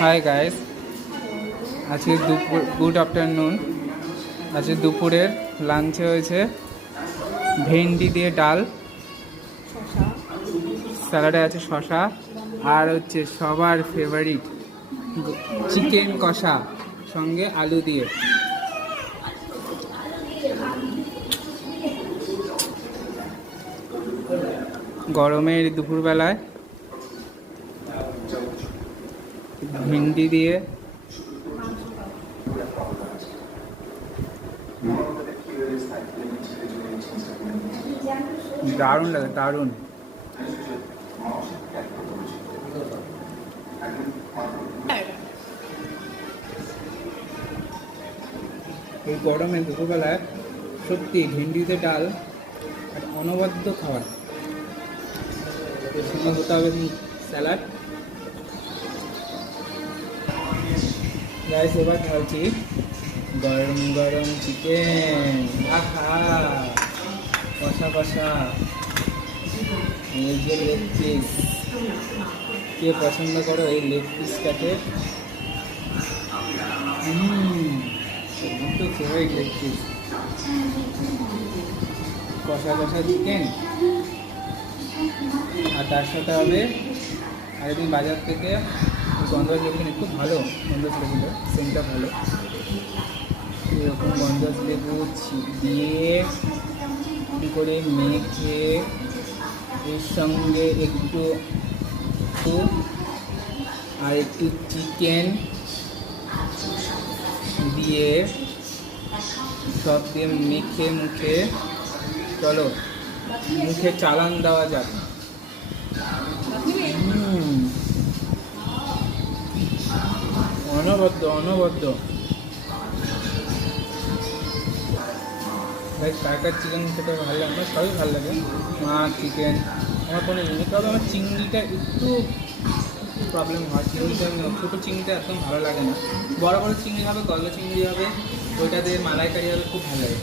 Hi guys, আজকে good afternoon. আজকে দুপুরের লাঞ্চে হয়েছে ভেন্ডি দিয়ে ডাল, স্যালাডে আছে শশা, আর হচ্ছে সবার ফেভারিট চিকেন কষা সঙ্গে আলু দিয়ে। গরমের দুপুরবেলায় ভেন্ডি দিয়ে দারুণ লাগে, দারুণ। এই গরমে দুপুরবেলায় সত্যি ভেন্ডিতে ডাল একটা অনবদ্য খাবার। এর সঙ্গে হতে হবে স্যালাড। গাইস, এবার খাচ্ছি গরম গরম চিকেন, আহা কষা কষা। এই যে লেগ পিস, কে পছন্দ করো এই লেগ পিসটাকে? তো ফেভারিট লেগ পিস, কষা কষা চিকেন। আর তার সাথে হবে আরেকদিন বাজার থেকে গন্ধরাজ লেবু কিনে, খুব ভালো গন্ধরাজ লেবুটা, সেন্টটা ভালো। এরকম গন্ধরাজ লেবু দিয়ে কী করে মেখে এর সঙ্গে একটু আর একটু চিকেন দিয়ে সব দিয়ে মেখে মুখে চলো মুখে চালান দেওয়া যাক। অনবদ্য অনবদ্য। ভাই কার কার চিকেন খেতে ভালো লাগে? আমার সবই ভালো লাগে, মাছ চিকেন। আমার কোনো ইউনিক, তবে আমার চিংড়িটা একটু প্রবলেম হয়। চিংড়িটা ছোটো চিংড়িটা একদম ভালো লাগে না। বড় বড় চিংড়ি হবে, গলদা চিংড়ি হবে, ওইটা দিয়ে মালাইকারি হবে, খুব ভালো লাগে।